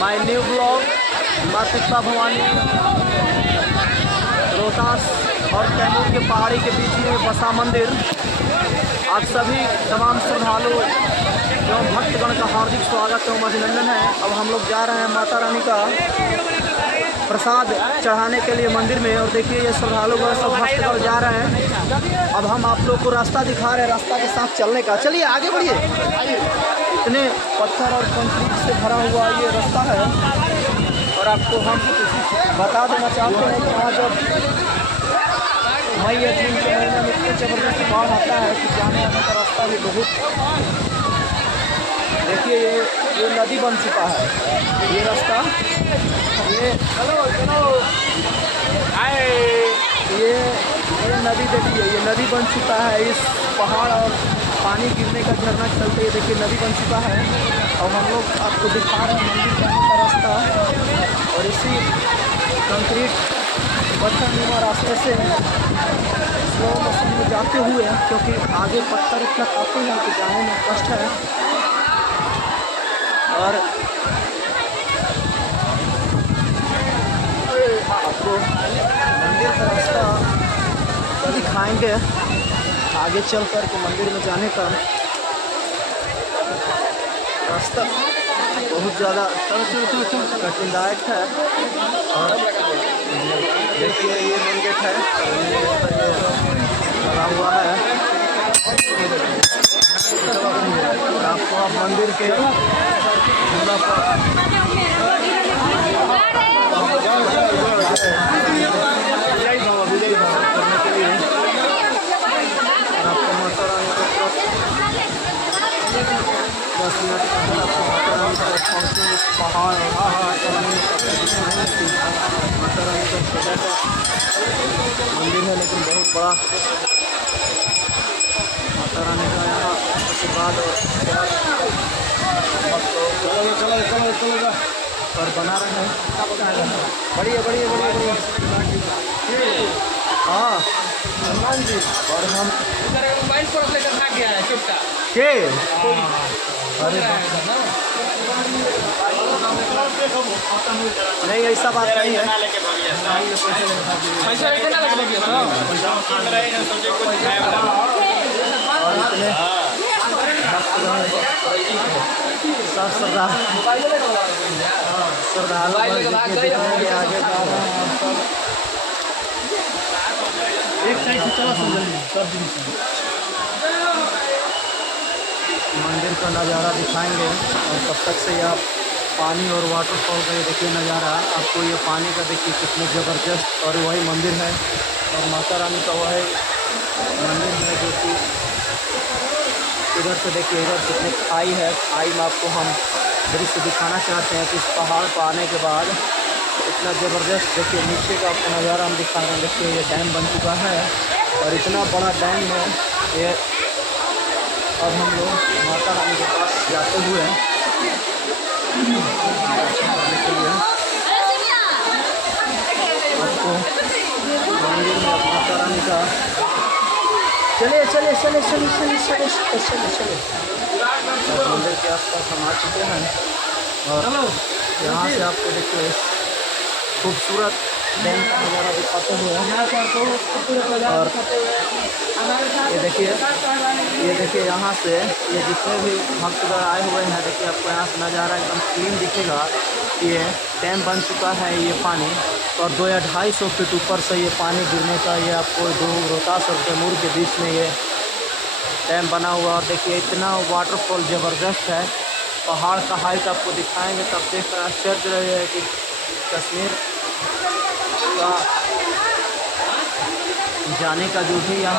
My new blog माँ तिप्पा भवानी रोहतास और कैमूर के पहाड़ी के बीच में बसा मंदिर। आप सभी तमाम श्रद्धालु एवं भक्तगण का हार्दिक स्वागत एवं अभिनंदन है। अब हम लोग जा रहे हैं माता रानी का प्रसाद चढ़ाने के लिए मंदिर में। और देखिए ये श्रद्धालुगण सब भक्तगण जा रहे हैं। अब हम आप लोग को रास्ता दिखा रहे हैं, रास्ता के साथ चलने का। चलिए आगे बढ़िए। इतने पत्थर और कंक्रीट से भरा हुआ ये रास्ता है। और आपको हम बता देना चाहते हैं कि यहाँ जब मई या जून के महीने में इतनी जबरदस्त बाढ़ आता है कि जाने आने का रास्ता भी बहुत। देखिए ये नदी बन चुका है ये रास्ता। ये नदी देखिए, ये नदी बन चुका है। इस पहाड़ और पानी गिरने का झरना चलते ये देखिए नदी बन चुका है। और हम लोग आपको दिखा रहे हैं मंदिर जाने का रास्ता। और इसी कंक्रीट पत्थर नुमा रास्ते से स्लो मोशन में जाते हुए, क्योंकि आगे पत्थर इतना काफ़ी है कि जाने में कष्ट है। और आपको मंदिर का रास्ता दिखाएंगे आगे चल कर के। मंदिर में जाने का रास्ता बहुत ज़्यादा कठिनदायक है। और देखिए ये मेन गेट है, लगा हुआ है। आपको आप मंदिर के झूला पर आपको माता रानी को 10 मिनट आपको माता रानी को पहुँचेंगे। पहाड़ माता रानी का छोटा सा मंदिर है लेकिन बहुत बड़ा माता रानी का यहाँ आशीर्वाद और बना रहे हैं। बढ़िया बढ़िया बढ़िया बढ़िया। हाँ और हम के अरे नहीं ऐसा बात नहीं है। और इतने श्रद्धालु आगे एक साइड से चला मंदिर का नज़ारा दिखाएंगे। और तब तक से आप पानी और वाटरफॉल का ये देखिए नज़ारा। आपको ये पानी का देखिए कितने ज़बरदस्त। और वही मंदिर है और माता रानी का वही मंदिर है जो कि इधर से देखिए, इधर कितने खाई है। खाई में आपको हम दृश्य दिखाना चाहते हैं कि इस पहाड़ पर आने के बाद इतना ज़बरदस्त देखिए नीचे का आपको नज़ारा हम दिखा रहे हैं। देखिए ये डैम बन चुका है और इतना बड़ा डैम है ये। अब हम लोग माता रानी के पास जाते हुए के लिए आपको मंदिर में माता रानी का चलिए चलिए चलिए चलिए चलिए चलिए चलिए चलिए मंदिर के आसपास हम आ चुके हैं। और यहाँ से आपको देखिए खूबसूरत डैम का नज़ारा दिखाते हुए। और ये देखिए यहाँ से ये जितने भी भक्तगण आए हुए हैं देखिए आपको यहाँ से नज़ारा एकदम क्लीन दिखेगा। ये डैम बन चुका है ये पानी। और 2 या 250 फीट ऊपर से ये पानी गिरने का ये आपको दो रोहतास और कैमूर के बीच में ये डैम बना हुआ। और देखिए इतना वाटरफॉल ज़बरदस्त है। पहाड़ का हाइट आपको दिखाएंगे तब देख कर आश्चर्य रहेगा कि कश्मीर का जाने का जो भी यहाँ